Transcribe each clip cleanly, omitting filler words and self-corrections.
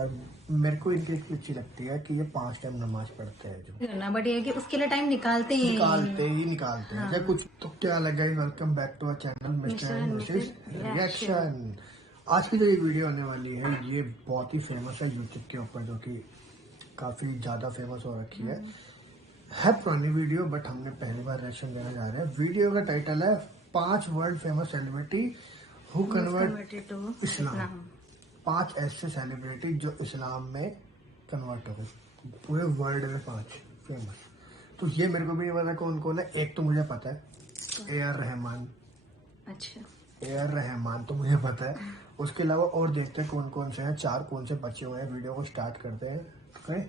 यार मेरे को इनकी एक अच्छी लगती है कि ये 5 टाइम नमाज पढ़ते हैं जो करना, बट ये है कि उसके लिए टाइम निकालते हैं। हाँ। या कुछ तो क्या लगा, welcome back to our channel mister and missus reaction. आज की जो ये वीडियो आने वाली है ये बहुत ही फेमस है यूट्यूब के ऊपर, जो कि काफी ज्यादा फेमस हो रखी है पुरानी वीडियो, बट हमने पहली बार रिएक्शन देने जा रहे हैं। वीडियो का टाइटल है 5 world famous celebrity who convert to Islam. 5 ऐसे सेलिब्रिटी जो इस्लाम में कन्वर्ट हो गए, पूरे वर्ल्ड में 5 फेमस। तो ये मेरे को भी नहीं पता कौन कौन है। एक तो मुझे पता है ए आर रहमान। अच्छा, ए आर रहमान तो मुझे पता है। उसके अलावा और देखते हैं कौन कौन से हैं, 4 कौन से बचे हुए हैं। वीडियो को स्टार्ट करते हैं।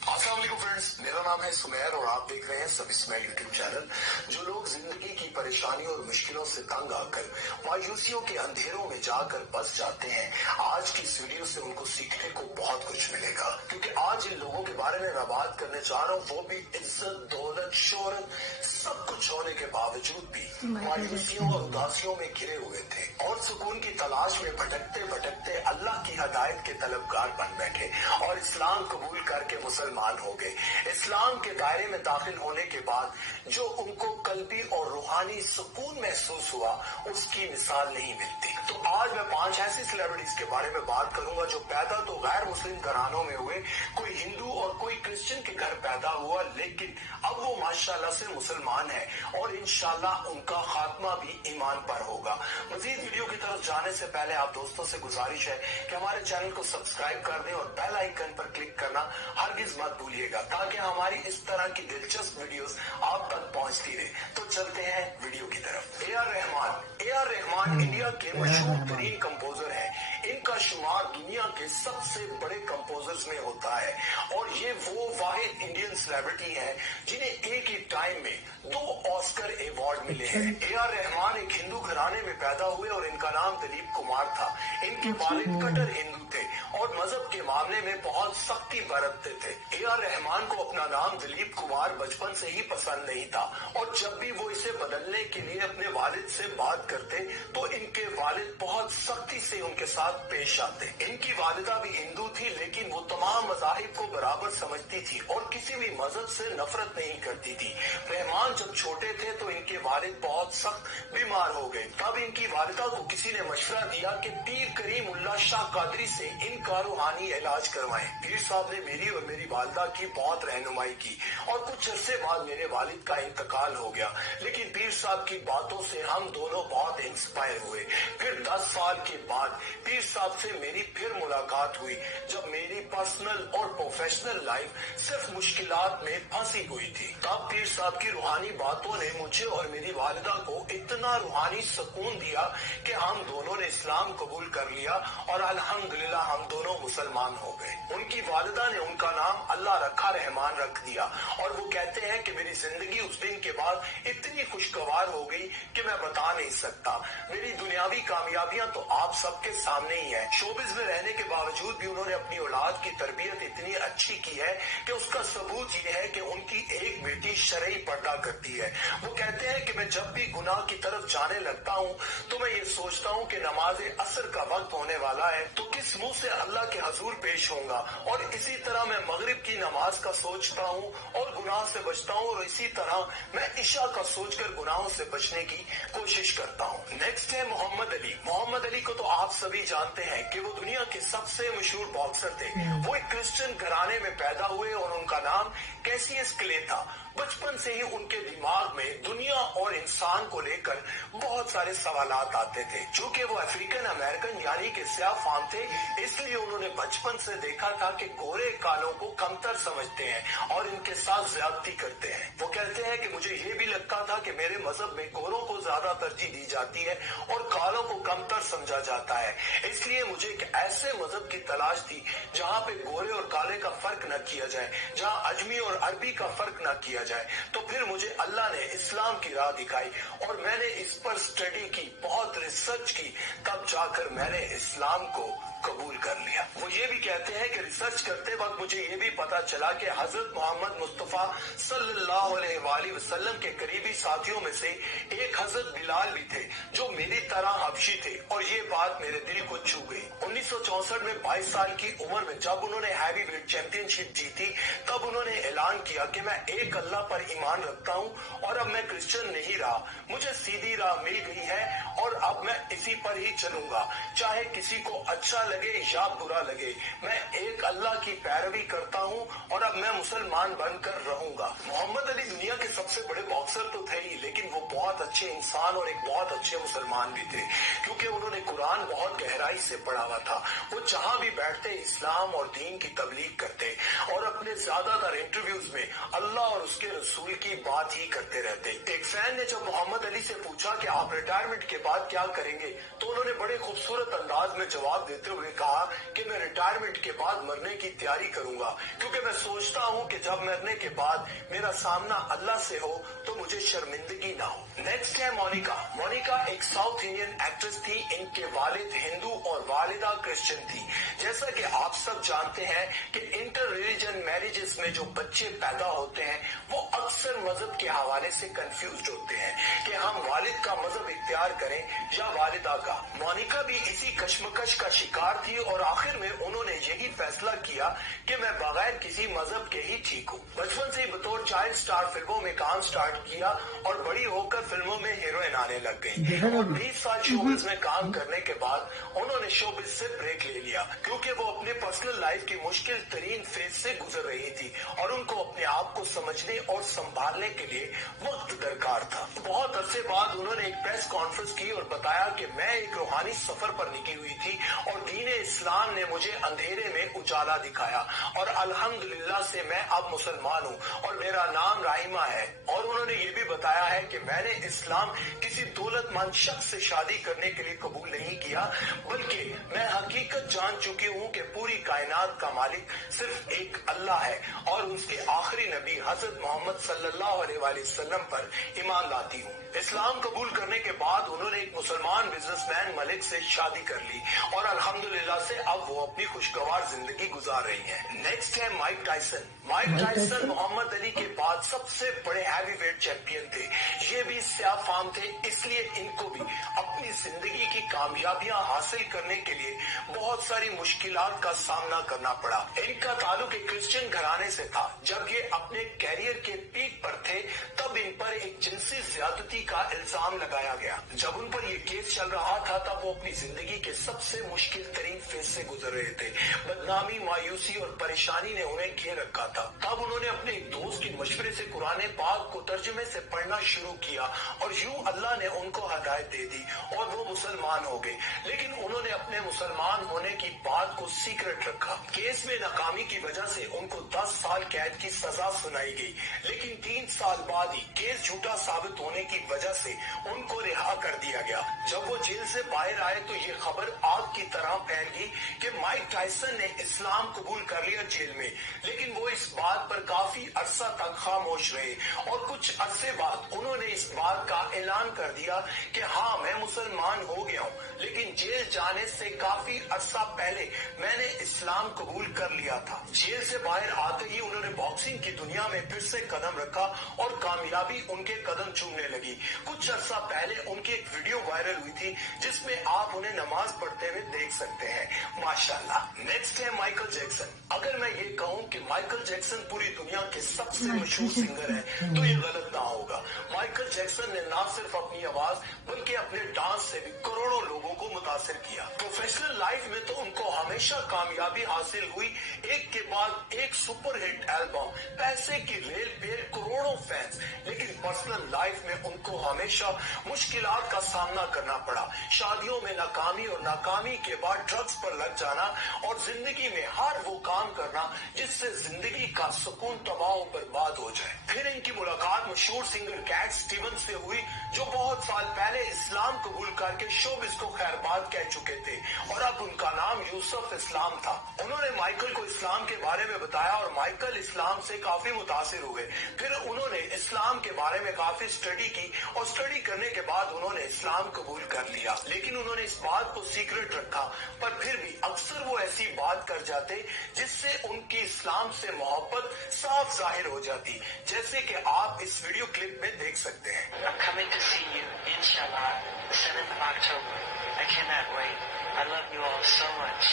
अस्सलाम वालेकुम फ्रेंड्स, मेरा नाम है सुमेर और आप देख रहे हैं सब इस्माइल यूट्यूब चैनल। जो लोग जिंदगी की परेशानियों और मुश्किलों से तंग आकर मायूसियों के अंधेरों में जाकर बस जाते हैं, आज की इस वीडियो से उनको सीखने को बहुत कुछ मिलेगा। क्योंकि आज इन लोगों के बारे में मैं बात करने जा रहा हूँ, वो भी इज्जत, दौलत, शोहरत सब कुछ होने के बावजूद भी मायूसियों और उदासियों में घिरे हुए थे और सुकून की तलाश में भटकते भटकते अल्लाह की हदायत के तलबगार बन बैठे और इस्लाम कबूल करके मुसलमान हो गए। इस्लाम के दायरे में दाखिल होने के बाद जो उनको कल्बी और रूहानी सुकून महसूस हुआ, उसकी मिसाल नहीं मिलती। तो आज मैं 5 ऐसी सेलिब्रिटीज के बारे में बात करूंगा जो पैदा तो गैर मुस्लिम घरानों में हुए, कोई हिंदू और कोई क्रिश्चियन के घर पैदा हुआ, लेकिन अब वो माशाल्लाह से मुसलमान है और इंशाल्लाह उनका खात्मा भी ईमान पर होगा। मजीद वीडियो की तरफ जाने से पहले आप दोस्तों से गुजारिश है कि हमारे चैनल को सब्सक्राइब कर दें और बेल आइकन पर क्लिक करना हरगिज मत भूलिएगा, ताकि हमारी इस तरह की दिलचस्प वीडियोस आप तक पहुंचती रहे। तो चलते हैं वीडियो की तरफ। ए आर रहमान इंडिया के मशहूर तरीन कंपोजर है। इनका शुमार दुनिया के सबसे बड़े कंपोजर्स में होता है और ये वो वाहिद इंडियन सेलिब्रिटी है जिन्हें एक ही टाइम में 2 ऑस्कर अवार्ड मिले हैं। ए आर रहमान एक हिंदू घराने में पैदा हुए और इनका नाम दिलीप कुमार था। इनके वालिद कट्टर हिंदू थे और मजहब के मामले में बहुत सख्ती बरतते थे। ए आर रहमान को अपना नाम दिलीप कुमार बचपन से ही पसंद नहीं था और जब भी वो इसे बदलने के लिए अपने वालिद से बात करते तो इनके वालिद बहुत सख्ती से उनके साथ पेश आते। इनकी वालिदा भी हिंदू थी, लेकिन वो तमाम मज़ाहिब को बराबर समझती थी और किसी भी मजहब से नफरत नहीं करती थी। रहमान जब छोटे थे तो इनके वालिद बहुत सख्त बीमार हो गए। तब इनकी वालिदा को किसी ने मशवरा दिया कि पीर करीम उल्लाह शाह कादरी से इनका रूहानी इलाज करवाएं। पीर साहब ने मेरी और मेरी वालिदा की बहुत रहनुमाई की और कुछ अरसे बाद मेरे वालिद का इंतकाल हो गया, लेकिन पीर साहब की बातों से हम दोनों बहुत इंस्पायर हुए। फिर 10 साल के बाद पीर साहब से मेरी फिर मुलाकात हुई, जब मेरी पर्सनल और प्रोफेशनल लाइफ सिर्फ मुश्किलात में फंसी हुई थी। तब पीर साहब की रूहानी बातों ने मुझे और मेरी वालिदा को इतना रूहानी सुकून दिया कि हम दोनों ने इस्लाम कबूल कर लिया और अल्हम्दुलिल्लाह हम दोनों मुसलमान हो गए। उनकी वालिदा ने उनका नाम अल्लाह रखा रहमान रख दिया और वो कहते हैं कि मेरी जिंदगी उस दिन के बाद इतनी खुशगवार हो गई कि मैं बता नहीं सकता। मेरी दुनियावी कामयाबियां तो आप सबके सामने ही है। शोबिज में रहने के बावजूद भी उन्होंने अपनी औलाद की तरबियत इतनी अच्छी की है कि उसका सबूत ये है कि उनकी एक बेटी शरई पर्दा करती है। वो कहते हैं कि मैं जब भी गुनाह की तरफ जाने लगता हूँ तो मैं ये सोचता हूँ कि नमाज असर का वक्त होने वाला है, तो किस मुंह से अल्लाह के हजूर पेश होऊंगा। और इसी तरह मैं मगरिब की नमाज का सोचता हूँ और गुनाह से बचता हूँ, और इसी तरह मैं इशा का सोचकर गुनाहों से बचने की कोशिश करता हूँ। नेक्स्ट है मोहम्मद अली। मोहम्मद अली को तो आप सभी जानते हैं कि वो दुनिया के सबसे मशहूर बॉक्सर थे। वो एक क्रिश्चियन घराने में पैदा हुए और उनका नाम कैसियस क्ले था। बचपन से ही उनके दिमाग में दुनिया और इंसान को लेकर बहुत सारे सवालात आते थे। चूंकि वो अफ्रीकन अमेरिकन यानी कि स्याह फाम थे, इसलिए उन्होंने बचपन से देखा था कि गोरे कालों को कमतर समझते हैं और इनके साथ ज्यादती करते हैं। वो कहते हैं कि मुझे ये भी लगता था कि मेरे मजहब में गोरों को ज्यादा तरजीह दी जाती है और कालों को कमतर समझा जाता है, इसलिए मुझे एक ऐसे मजहब की तलाश थी जहाँ पे गोरे और काले का फर्क न किया जाए, जहाँ अजमी और अरबी का फर्क न किया जाए। तो फिर मुझे अल्लाह ने इस्लाम की राह दिखाई और मैंने इस पर स्टडी की, बहुत रिसर्च की, तब जाकर मैंने इस्लाम को कबूल कर लिया। वो ये भी कहते हैं कि रिसर्च करते वक्त मुझे ये भी पता चला कि हजरत मोहम्मद मुस्तफा सल्लल्लाहु अलैहि वसल्लम के करीबी साथियों में से एक हजरत बिलाल भी थे, जो मेरी तरह हाबशी थे और ये बात मेरे दिल को छू गई। 1964 में 22 साल की उम्र में जब उन्होंने हैवी वेट चैंपियनशिप जीती, तब उन्होंने ऐलान किया कि मैं एक अल्लाह पर ईमान रखता हूँ और अब मैं क्रिश्चियन नहीं रहा, मुझे सीधी राह मिल गई है और अब मैं इसी पर ही चलूंगा, चाहे किसी को अच्छा लगे या बुरा लगे। मैं एक अल्लाह की पैरवी करता हूँ और अब मैं मुसलमान बनकर रहूंगा। मोहम्मद अली दुनिया के सबसे बड़े बॉक्सर तो थे ही, लेकिन वो बहुत अच्छे इंसान और एक बहुत अच्छे मुसलमान भी थे, क्योंकि उन्होंने कुरान बहुत गहराई से पढ़ा हुआ था। वो जहाँ भी बैठते इस्लाम और दीन की तबलीग करते और अपने ज्यादातर इंटरव्यूज में अल्लाह और उसके रसूल की बात ही करते रहते। एक फैन ने जब मोहम्मद अली से पूछा कि आप रिटायरमेंट के बाद क्या करेंगे, तो उन्होंने बड़े खूबसूरत अंदाज में जवाब देते हुए कहा कि मैं रिटायरमेंट के बाद मरने की तैयारी करूंगा, क्योंकि मैं सोचता हूँ कि जब मरने के बाद मेरा सामना अल्लाह से हो तो मुझे शर्मिंदगी ना हो। नेक्स्ट है मोनिका। मोनिका एक साउथ इंडियन एक्ट्रेस थी। इनके वालिद हिंदू और वालिदा क्रिश्चियन थी। जैसा कि आप सब जानते हैं कि इंटर रिलीजन मैरिजेस में जो बच्चे पैदा होते हैं वो अक्सर मजहब के हवाले से कंफ्यूज होते हैं कि हम वालिद का मजहब इख्तियार करें या वालिदा का। मोनिका भी इसी कश्मकश का शिकार थी और आखिर में उन्होंने यही फैसला किया कि मैं बगैर किसी मजहब के ही ठीक हूँ। बचपन से बतौर चाइल्ड स्टार फिल्मों में काम स्टार्ट किया और बड़ी होकर फिल्मों में हीरोइन आने लग गई और 20 साल शोबिज में काम करने के बाद उन्होंने शोबिज से ब्रेक ले लिया, क्योंकि वो अपने पर्सनल लाइफ की मुश्किल तरीन फेज से गुजर रही थी और उनको अपने आप को समझने और संभालने के लिए वक्त दरकार था। बहुत अरसे बाद उन्होंने एक प्रेस कॉन्फ्रेंस की और बताया कि मैं एक रूहानी सफर पर निकली हुई थी और दीन इस्लाम ने मुझे अंधेरे में उजाला दिखाया और अल्हम्दुलिल्लाह से मैं अब मुसलमान हूँ और मेरा नाम राहिमा है। और उन्होंने ये भी बताया है कि मैंने इस्लाम किसी दौलतमंद शख्स से शादी करने के लिए कबूल नहीं किया, बल्कि मैं हकीकत जान चुकी हूँ कि पूरी कायनात का मालिक सिर्फ एक अल्लाह है और उसके आखिरी नबी हजरत मोहम्मद सल्लल्लाहु अलैहि वसल्लम पर ईमान लाती हूँ। इस्लाम कबूल करने के बाद उन्होंने एक मुसलमान बिजनेसमैन मलिक से शादी कर ली और अल्हम्दुलिल्लाह से अब वो अपनी खुशगवार जिंदगी गुजार रही हैं। नेक्स्ट है Mike Tyson. Mike Tyson Muhammad Ali के बाद सबसे बड़े हैवी वेट चैंपियन थे। ये भी स्याह फार्म थे, इसलिए इनको भी अपनी जिंदगी की कामयाबियां हासिल करने के लिए बहुत सारी मुश्किलात का सामना करना पड़ा। इनका ताल्लुक एक क्रिश्चियन घराने से था। जब ये अपने कैरियर के पीक पर थे तब इन पर एक जिनसी ज्यादती का इल्जाम लगाया गया। जब उन पर ये केस चल रहा था तब वो अपनी जिंदगी के सबसे मुश्किल तरीन फेज से गुजर रहे थे। बदनामी, मायूसी और परेशानी ने उन्हें घेर रखा था। तब उन्होंने अपने एक दोस्त के मशवरे से कुरान पाक को तर्जुमे से पढ़ना शुरू किया और यूं अल्लाह ने उनको हिदायत दे दी और वो मुसलमान हो गए। लेकिन उन्होंने अपने मुसलमान होने की बात को सीक्रेट रखा। केस में नाकामी की वजह से उनको 10 साल कैद की सजा सुनाई गई, लेकिन 3 साल बाद ही केस झूठा साबित होने की वजह से उनको रिहा कर दिया गया। जब वो जेल से बाहर आए तो ये खबर आग की तरह फैल गई कि माइक टायसन ने इस्लाम कबूल कर लिया जेल में, लेकिन वो इस बात पर काफी अरसा तक खामोश रहे और कुछ अरसे बाद उन्होंने इस बात का ऐलान कर दिया कि हाँ, मैं मुसलमान हो गया हूँ, लेकिन जेल जाने से काफी अरसा पहले मैंने इस्लाम कबूल कर लिया था। जेल से बाहर आते ही उन्होंने बॉक्सिंग की दुनिया में फिर से कदम रखा और कामयाबी उनके कदम चूमने लगी। कुछ अरसा पहले उनकी एक वीडियो वायरल हुई थी जिसमें आप उन्हें नमाज पढ़ते हुए देख सकते हैं, माशाल्लाह। नेक्स्ट है माइकल जैक्सन। अगर मैं ये कहूँ कि माइकल जैक्सन पूरी दुनिया के सबसे मशहूर सिंगर है तो ये गलत ना होगा। माइकल जैक्सन ने न सिर्फ अपनी आवाज बल्कि अपने डांस से भी करोड़ों लोगों को मुतासिर किया। प्रोफेशनल लाइफ में तो उनको हमेशा कामयाबी हासिल हुई, एक के बाद एक सुपरहिट एल्बम, पैसे की रेल पे करोड़ों फैंस, लेकिन पर्सनल लाइफ में उनको हमेशा मुश्किलात का सामना करना पड़ा। शादियों में नाकामी और नाकामी के बाद ड्रग्स पर लग जाना और जिंदगी में हर वो काम करना जिससे जिंदगी का सुकून तबाह और बर्बाद हो जाए। फिर इनकी मुलाकात मशहूर सिंगर कैट स्टीवंस से हुई, जो बहुत साल पहले इस्लाम कबूल करके शोबिस को खैरबाद कह चुके थे और अब उनका नाम यूसुफ इस्लाम था। उन्होंने माइकल को इस्लाम के बारे में बताया और माइकल इस्लाम से काफी मुतासिर हुए। फिर उन्होंने इस्लाम के बारे में काफी स्टडी की और स्टडी करने के बाद उन्होंने इस्लाम कबूल कर लिया, लेकिन उन्होंने इस बात को सीक्रेट रखा। पर फिर भी अक्सर वो ऐसी बात कर जाते जिससे उनकी इस्लाम से मोहब्बत साफ जाहिर हो जाती, जैसे कि आप इस वीडियो क्लिप में देख सकते हैं। I'm coming to see you, inshallah, the 7th of October. I cannot wait. I love you all so much.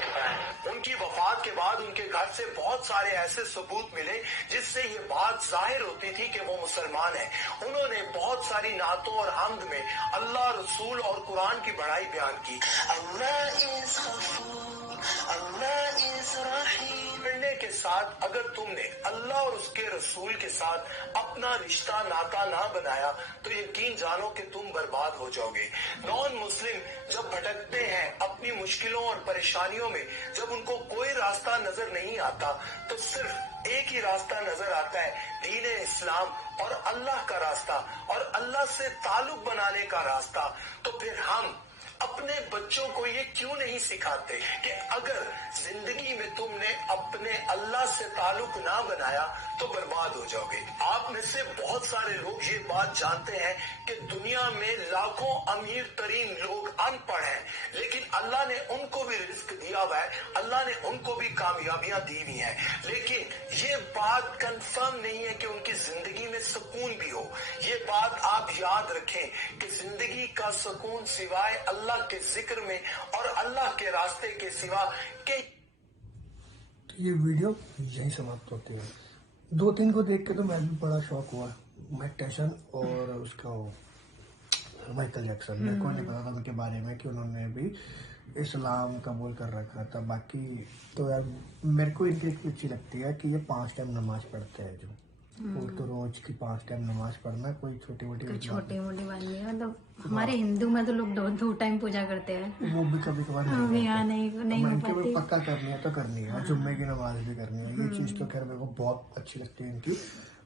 Goodbye. उनकी वफात के बाद उनके घर से बहुत सारे ऐसे सबूत मिले जिससे ये बात जाहिर होती थी कि वो मुसलमान है। उन्होंने बहुत सारी नातों और हम्द में अल्लाह, रसूल और कुरान की बड़ाई बयान की। अल्लाह इज गफूर, अल्लाह इज रहीम। मिलने के साथ अगर तुमने अल्लाह और उसके रसूल के साथ अपना रिश्ता नाता ना बनाया तो यकीन जानो कि तुम बर्बाद हो जाओगे। नॉन मुस्लिम जब भटकते हैं अपनी मुश्किलों और परेशानियों में, जब उनको कोई रास्ता नजर नहीं आता तो सिर्फ एक ही रास्ता नजर आता है, दीन इस्लाम और अल्लाह का रास्ता और अल्लाह से ताल्लुक बनाने का रास्ता। तो फिर हम अपने बच्चों को ये क्यों नहीं सिखाते कि अगर जिंदगी में तुमने अपने अल्लाह से ताल्लुक ना बनाया तो बर्बाद हो जाओगे। आप में से बहुत सारे लोग ये बात जानते हैं कि दुनिया में लाखों अमीर तरीन लोग अनपढ़ हैं, लेकिन अल्लाह ने उनको भी रिस्क दिया हुआ है, अल्लाह ने उनको भी कामयाबियां दी हुई हैं, लेकिन ये बात कंफर्म नहीं है कि उनकी जिंदगी में सुकून भी हो। ये बात आप याद रखें कि जिंदगी का सुकून सिवाय अल्लाह के जिक्र में और अल्लाह के रास्ते के सिवा के। ये वीडियो यही समाप्त होती है। 2-3 को देख के तो मैं भी बड़ा शौक हुआ। माइक टायसन और उसका माइकल जैक्सन, मेरे को नहीं पता था उनके बारे में कि उन्होंने भी इस्लाम कबूल कर रखा था। बाकी तो यार मेरे को इनकी एक अच्छी लगती है कि ये 5 टाइम नमाज पढ़ते हैं, जो वो तो रोज की 5 टाइम नमाज पढ़ना कोई छोटी मोटी छोटी मोटी बात नहीं है। मतलब हमारे हिंदू में तो लोग 2 टाइम पूजा करते हैं। वो भी कभी कभार यहाँ नहीं हो पाती। पक्का करनी है तो करनी है, जुम्मे की नमाज भी करनी है। ये चीज तो खैर मेरे को बहुत अच्छी लगती है इनकी।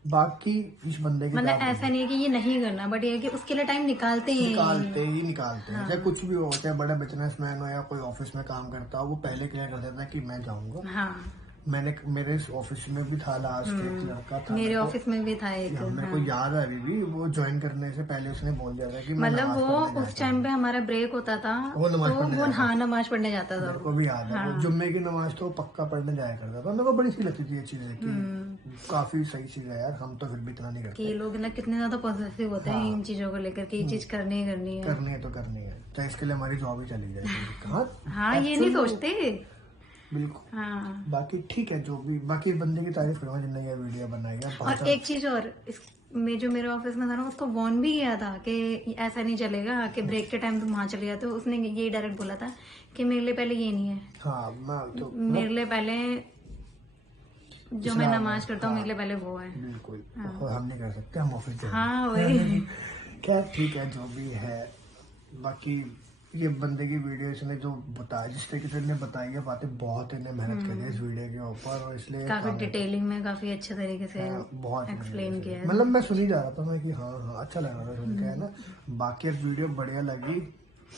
बाकी इस बंदे की मतलब ऐसा नहीं है कि ये नहीं करना, बट ये है कि उसके लिए टाइम निकालते हैं। निकालते हैं। चाहे कुछ भी हो, चाहे बड़ा बिजनेसमैन हो या कोई ऑफिस में काम करता हो, वो पहले क्लियर कर देता है कि मैं जाऊंगा। हाँ, मेरे ऑफिस में भी था लास्ट एक लड़का था, मेरे ऑफिस में भी था एक। मेरे को याद है अभी भी, वो ज्वाइन करने से पहले उसने बोल दिया था कि मैं मतलब नमाज वो पढ़ने उस टाइम पे हमारा ब्रेक होता था वो नमाज तो पढ़ने वो जाता हाँ नमाज पढ़ने जाता था। मेरे को भी याद है। वो जुम्मे की नमाज तो पक्का पढ़ने जाया करता था। मेरे को बड़ी सी लगती थी ये चीजें कि काफी सही चीज है यार। हम तो फिर भी इतना नहीं कि करते। ये लोग ना कितने ज्यादा पॉजिटिव होते हैं इन चीजों को लेकर कि ये चीज करनी ही करनी है। करनी है तो करनी है, चाहे इसके लिए हमारी जॉब ही चली जाए। हाँ, ये नहीं सोचते। बिल्कुल। हाँ, बाकी ठीक है, जो भी बाकी बंदे की तारीफ करूंगा जिनने ये वीडियो बनाई है। और एक चीज और, जो मेरे ऑफिस में था ना, उसको वार्न भी किया था कि ऐसा नहीं चलेगा कि ब्रेक के टाइम तुम वहां चले जाते हो। उसने ये डायरेक्ट बोला था कि मेरे लिए पहले ये नहीं है। हाँ, मेरे लिए पहले जो मैं नमाज करता हूँ, मेरे लिए पहले वो है। बिल्कुल। हम नहीं कर सकते, हम ऑफिस हाँ वही। क्या ठीक है, जो भी है। बाकी ये बंदे की वीडियो इसने जो बताया, जिस तरीके से इन्हें बताई है बातें, बहुत इन्हें मेहनत करी है इस वीडियो के ऊपर, और इसलिए काफी डिटेलिंग में काफी अच्छे तरीके से बहुत एक्सप्लेन किया है। मतलब मैं सुन ही जा रहा था मैं कि हाँ अच्छा लग रहा था सुन के, है ना। बाकी अब वीडियो बढ़िया लगी,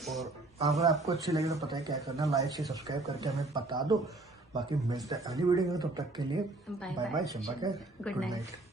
और अगर आपको अच्छी लगी तो पता है क्या करना, लाइक से सब्सक्राइब करके हमें बता दो। बाकी मिलते हैं अगली वीडियो में, तब तक के लिए बाय बाय, शब्बा खैर, गुड नाइट।